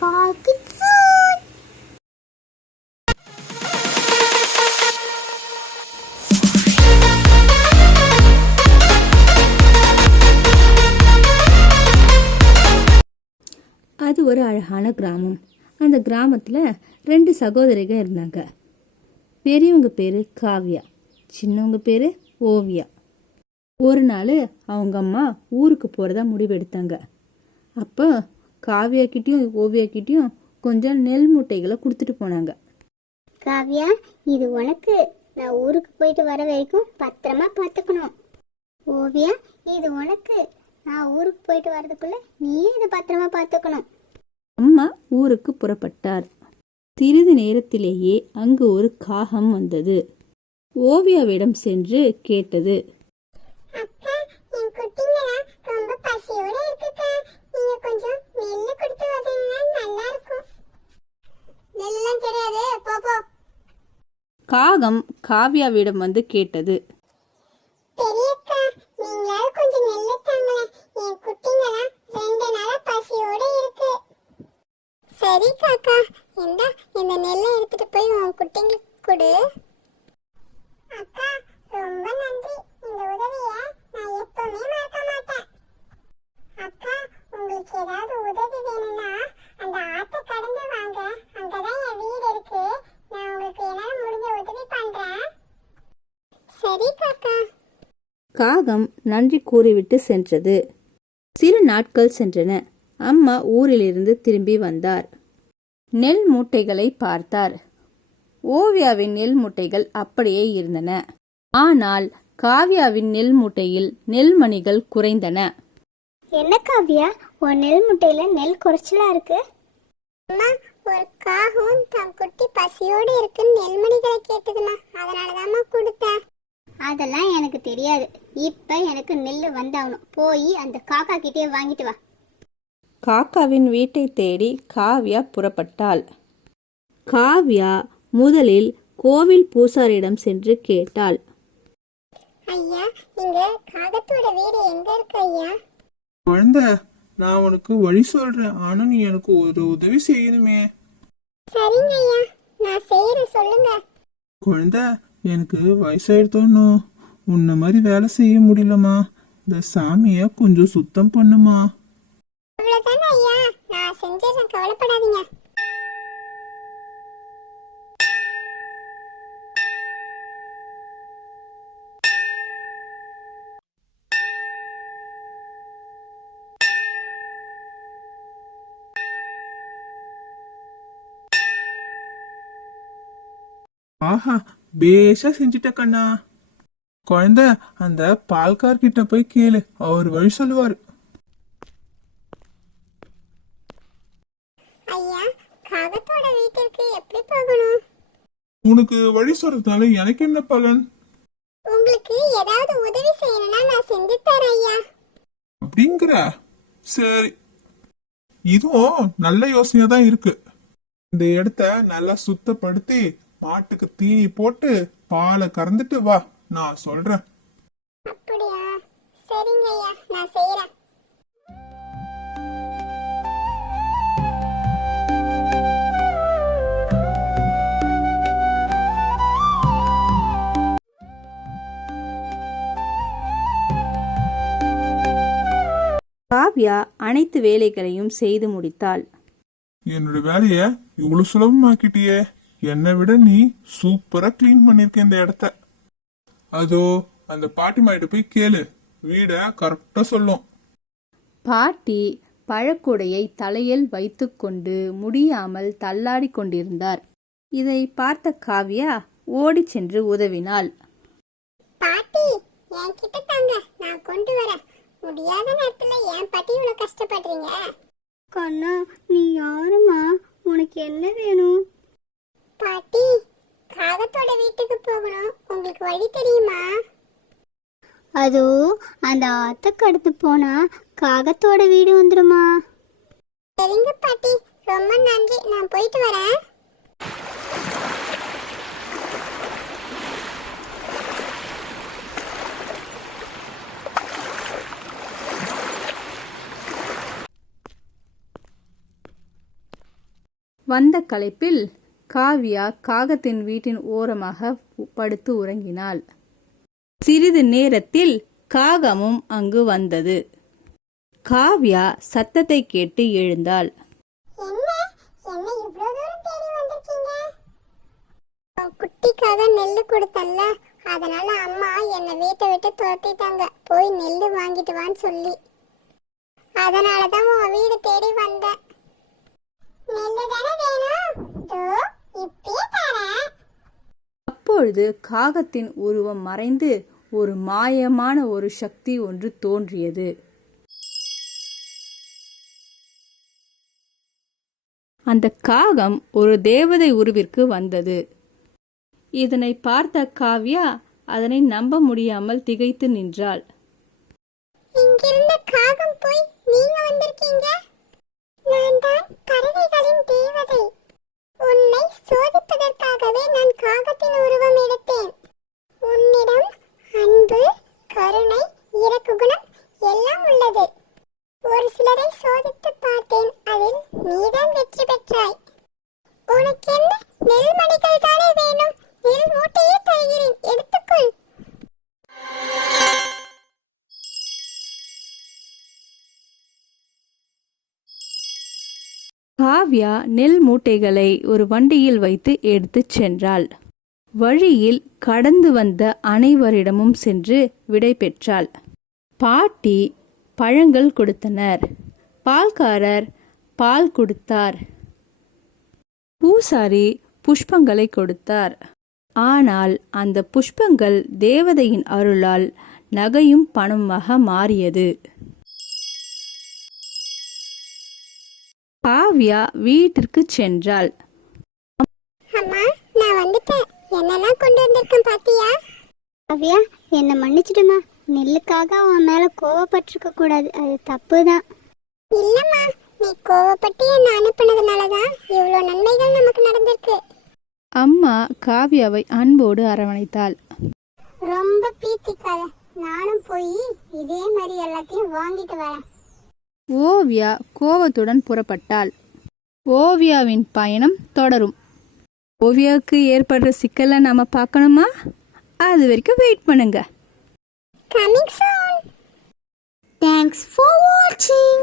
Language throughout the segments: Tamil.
Falcon soon. அது ஒரு அழகான கிராமம். அந்த கிராமத்தில் 2 சகோதரிகள் இருந்தாங்க. பெரியவங்க பேர் காவ்யா, சின்னவங்க பேர் ஓவியா. ஒரு நாள் அவங்க அம்மா ஊருக்கு போகிறதா முடிவெடுத்தாங்க. அப்போ காவ்யாக்கிட்டேயும் ஓவியாக்கிட்டேயும் கொஞ்சம் நெல் மூட்டைகளை கொடுத்துட்டு போனாங்க. காவ்யா, இது உனக்கு. நான் ஊருக்கு போயிட்டு வர வரைக்கும் பத்திரமா பார்த்துக்கணும். ஓவியா, இது உனக்கு. நான் ஊருக்கு போயிட்டு வரதுக்குள்ள நீயே இதை பத்திரமா பார்த்துக்கணும். அம்மா ஊருக்கு புறப்பட்டார். சிறிது நேரத்திலேயே அங்கு ஒரு காகம் வந்தது. ஓவியாவிடம் சென்று கேட்டது, அக்கா, என் குட்டிங்கலாம் ரொம்ப பசியோட இருக்குக்கா. நீங்க கொஞ்சம் நெல்லு கொடுத்து வந்தீங்கன்னா நல்லா இருக்கும். நெல்லாம் தெரியாது, போ. காகம் காவ்யாவிடம் வந்து கேட்டது, பெரியக்கா, நீங்களாவது கொஞ்சம் நெல்லு தாங்களேன். என் குட்டிங்கலாம் 2 நாளா பசியோட இருக்கு. சரி காக்கா, இந்த நெல்லை எடுத்துட்டு போய் உன் குட்டிங்களுக்கு கொடு. அக்கா, ரொம்ப நன்றி. இந்த உதவியை நான் எப்பவுமே மறக்க மாட்டேன். அக்கா, உங்களுக்கு ஏதாவது உதவி வேணும்னா அந்த ஆத்தை கடந்து வாங்க. அங்கதான் என் வீடு இருக்கு. நான் உங்களுக்கு என்னால முடிஞ்ச உதவி பண்றேன். சரி காக்கா. காகம் நன்றி கூறிவிட்டு சென்றது. சில நாட்கள் சென்றன. அம்மா ஊரிலிருந்து திரும்பி வந்தார். நெல் மூட்டைகளை பார்த்தார். ஓவியாவின் நெல் மூட்டைகள் அப்படியே இருந்தன. ஆனால் காவ்யாவின் நெல் மூட்டையில் நெல்மணிகள் குறைந்தன. என்ன காவ்யா, உன் நெல் முட்டையில நெல் குறைச்சலா இருக்கு? அம்மா, ஒரு காகம் தன் குட்டி பசியோடு இருக்குன்னு நெல்மணிகளை கேட்டதுமா, அதனாலதாம்மா கொடுத்தேன். அதெல்லாம் எனக்கு தெரியாது. இப்ப எனக்கு நெல் வந்தாகணும். போய் அந்த காக்கா கிட்டே வாங்கிட்டு வா. காக்காவின் வீட்டை தேடி காவ்யா புறப்பட்டாள். காவ்யா முதலில் கோவில் பூசாரியிடம் சென்று கேட்டாள், ஐயா, இங்க காகத்தோட வீடு எங்க இருக்கு ஐயா? குழந்தை, நான் உனக்கு வழி சொல்றேன். ஆனா நீ எனக்கு ஒரு உதவி செய்யணுமே. சரிங்க ஐயா, நான் செய்யறேன், சொல்லுங்க. குழந்தை, எனக்கு வயசாயிடுத்தோன்னு உன்ன மாதிரி வேலை செய்ய முடியலமா. இந்த சாமிய கொஞ்சம் சுத்தம் பண்ணுமா. அவ்வளவுதானே ஐயா, நான் செஞ்சிடறேன், கவலைப்படாதீங்க. ஆஹா, பேஷா செஞ்சிட்ட கண்ணா. குழந்தை, அந்த பால்கார் கிட்ட போய் கேளு, அவர் வழி சொல்லுவாரு. ஐயா, காகத்தோட வீட்டிற்கு எப்படி போகணும்? உனக்கு வழி சொல்றதுனால எனக்கு என்ன பலன்? உங்களுக்கு ஏதாவது உதவி செய்யணும்னா நான் செஞ்சு தரேன் ஐயா. அப்படிங்கிற? சரி, இதுவும் நல்ல யோசனையா தான் இருக்கு. இந்த இடத்த நல்லா சுத்தப்படுத்தி மாட்டுக்கு தீனி போட்டு பாலை கறந்துட்டு வா, நான் சொல்றேன். அப்படியா? சரிங்க ஐயா, நான் செய்யறேன். காவ்யா அனைத்து வேலைகளையும் செய்து முடித்தாள். என்னோட வேலைய இவ்வளவு சுலபமாக்கிட்டியே. என்னை விட நீ சூப்பரா கிளீன் பண்ணிருக்க இந்த இடத்த. அதோ அந்த பாட்டிமாயிட்ட போய் கேளு, வீட கரெக்டா சொல்லும். பாட்டி பழக்கூடையை தலையில் வைத்துக்கொண்டு முடியாமல் தள்ளாடி கொண்டிருந்தார். இதை பார்த்த காவ்யா ஓடி சென்று உதவினாள். பாட்டி, என்கிட்ட தாங்க, நான் கொண்டு வரேன். முடியாத நேரத்துல ஏன் பாட்டி இவ்வளவு கஷ்டப்படுறீங்க? கண்ணா, நீ யாருமா? உனக்கு என்ன வேணும்? பாட்டி, காகத்தோட வீட்டுக்கு போகணும். உங்களுக்கு வழி தெரியுமா? அதோ அந்த ஆத்துக்கு அடுத்து போனா காகத்தோட வீடு வந்துருமா? சரிங்க பாட்டி, ரொம்ப நன்றி. நான் போயிட்டு வரேன். வந்த களைப்பில் காவ்யா காகத்தின் வீட்டின் ஓரமாக படுத்து உறங்கினாள். சிறிது நேரத்தில் காகமும் அங்கு வந்தது. காவ்யா சத்தத்தை கேட்டு எழுந்தாள். குட்டிக்காக நெல்லு கொடுத்தல்ல, அதனால அம்மா என்னை வீட்டை விட்டு துரத்திட்டாங்க. போய் நெல்லு வாங்கிட்டு வான்னு சொல்லி. அதனாலதான் உன் வீடு தேடி வந்தேன். நெல்லு தானே வேணும்? இப்பயே தரேன். அப்பொழுது காகத்தின் உருவம் மறைந்து ஒரு மாயமான ஒரு சக்தி ஒன்று தோன்றியது. அந்த காகம் ஒரு தேவதை உருவிற்கு வந்தது. இதனை பார்த்த காவ்யா அதனை நம்ப முடியாமல் திகைத்து நின்றாள். இங்கிருந்த காகம் போய் நீங்க வந்திருக்கீங்க? நான் தான் பறவைகளின் தேவதை. உன்னை சோதிப்பதற்காகவே நான் காகத்தின் உருவம் எடுத்தேன். உன்னிடம் அன்பு, கருணை, இரக்க குணம் எல்லாம் உள்ளது. ஒரு சிலரை சோதித்து பார்த்தேன். அதில் நீதான் வெற்றி பெற்றாய். உனக்கு என்ன நெல் மணிகள் தானே வேணும்? நெல் மூட்டையே தருகிறேன், எடுத்துக்கொள். காவ்யா நெல் மூட்டைகளை ஒரு வண்டியில் வைத்து எடுத்துச் சென்றாள். வழியில் கடந்து வந்த அனைவரிடமும் சென்று விடை பெற்றாள். பாட்டி பழங்கள் கொடுத்தனர். பால்காரர் பால் கொடுத்தார். பூசாரி புஷ்பங்களை கொடுத்தார். ஆனால் அந்த புஷ்பங்கள் தேவதையின் அருளால் நகையும் பணமாக மாறியது. காவ்யா வீட்டிற்கு சென்றாள். அம்மா, நான் வந்துட்டேன். என்னெல்லாம் கொண்டு வந்திருக்கேன் பாத்தியா? காவ்யா, என்னை மன்னிச்சிடுமா. நெல்லுக்காக உன் மேல கோவப்பட்டிருக்க கூடாது, அது தப்பு தான். இல்லம்மா, நீ கோவப்பட்டு என்ன அனுப்பினதுனாலதான் இவ்வளோ நன்மைகள் நமக்கு நடந்திருக்கு. அம்மா காவ்யாவை அன்போடு அரவணைத்தாள். ரொம்ப பீத்திக்காத, நானும் போய் இதே மாதிரி எல்லாத்தையும் வாங்கிட்டு வரேன். ஓவியா கோவத்துடன் புறப்பட்டாள். ஓவியாவின் பயணம் தொடரும். ஓவியாவுக்கு ஏற்படுற சிக்கலை நாம பார்க்கணுமா? அது வரைக்கும் வெயிட் பண்ணுங்க. Coming soon. Thanks for watching.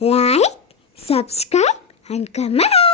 Like, subscribe and comment.